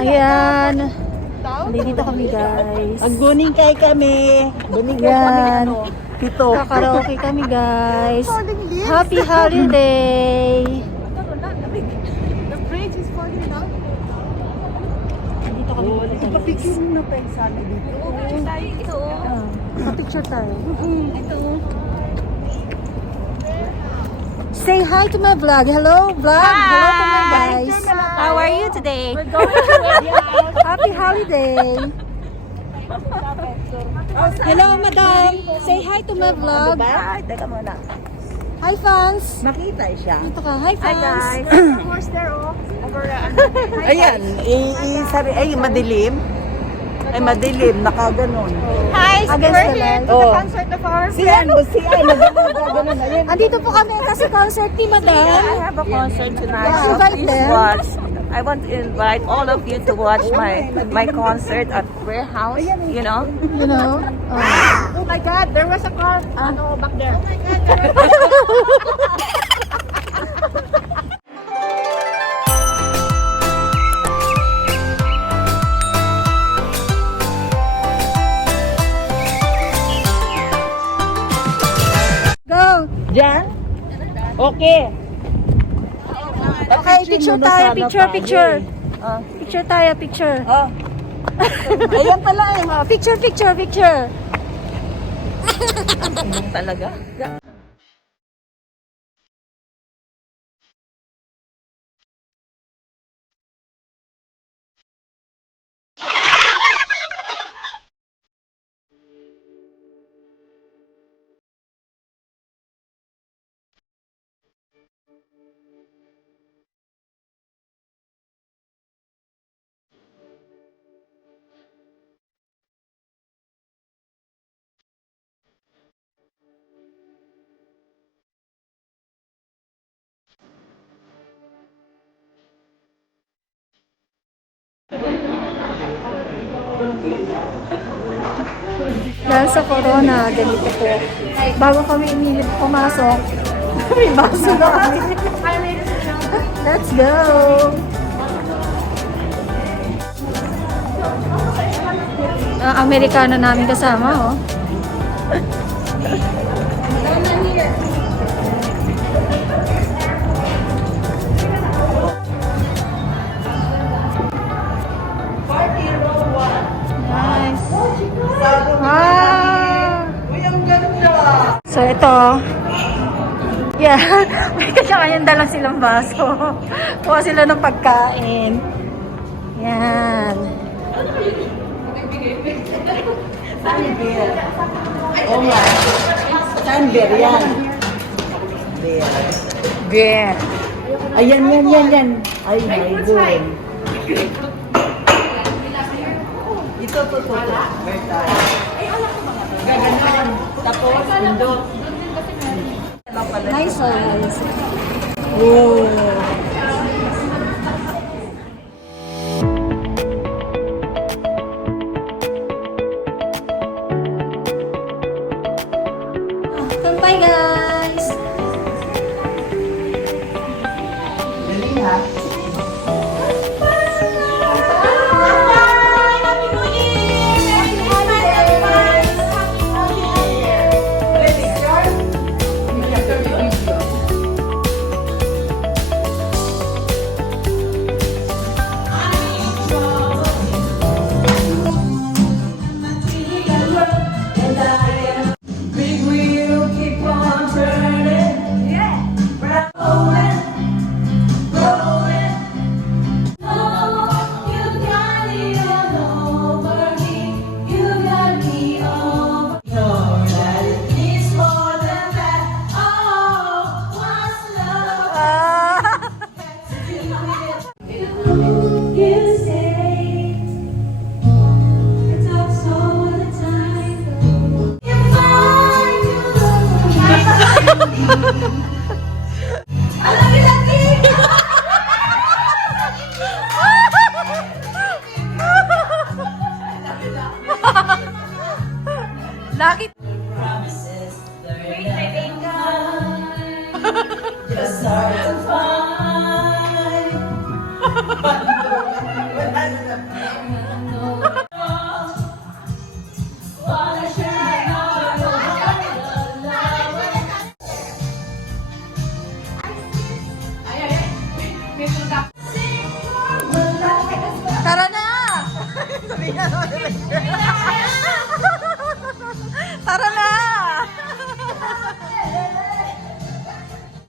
Ayan. Nandito kami, guys. Magguning kay kami. Guning kay Yan. kami ano. Pito. Kakaraoke kami, guys. Happy holiday! The bridge is falling down. Nandito kami, guys. Ipapicture mo na pa yung sana dito. Ito. Picture tayo. Ito. Say hi to my vlog. Hello, vlog. Hello to my guys. How are you today? Happy holiday. Hello, madam. Say hi to my vlog. Ay, teka muna. Hi, fans. Makita siya. Dito ka. Hi, fans. Horse there, oh. Over Ayan, ay madilim. Ay madilim, nakaganon. Hi, Against we're the here light. to the concert of our Si ano, nagaganon. Ayan. Andito po kami kasi concert ni madam. I have a concert tonight, Yeah, so invite please them. watch. I want to invite all of you to watch my concert at Warehouse, you know. You know. Oh my God, there was a car. Ano, back there. Oh my God, Go. Diyan? Okay. Okay, picture tayo. Picture. Ah. Picture tayo, picture. Oh. Ayan pala eh. Picture. Talaga. Dahil sa corona, ganito po. Bago kami inilip pumasok, may baso na kami. Let's go! Amerikano namin kasama, oh. Nice. Wow! So, ito. Yeah. May kanya dalang silang baso. Kuha sila ng pagkain. Yan. Oh my. Saan beer yan? Beer. Beer. Ayan, yan. Ay, my God. Ito. Beer tayo. Gaganon. Tapos, pindot. Nice, nice. Oh. Bye, guys! Dali ha. Bakit? Just hard to find. Tara na! Sabi nga naman.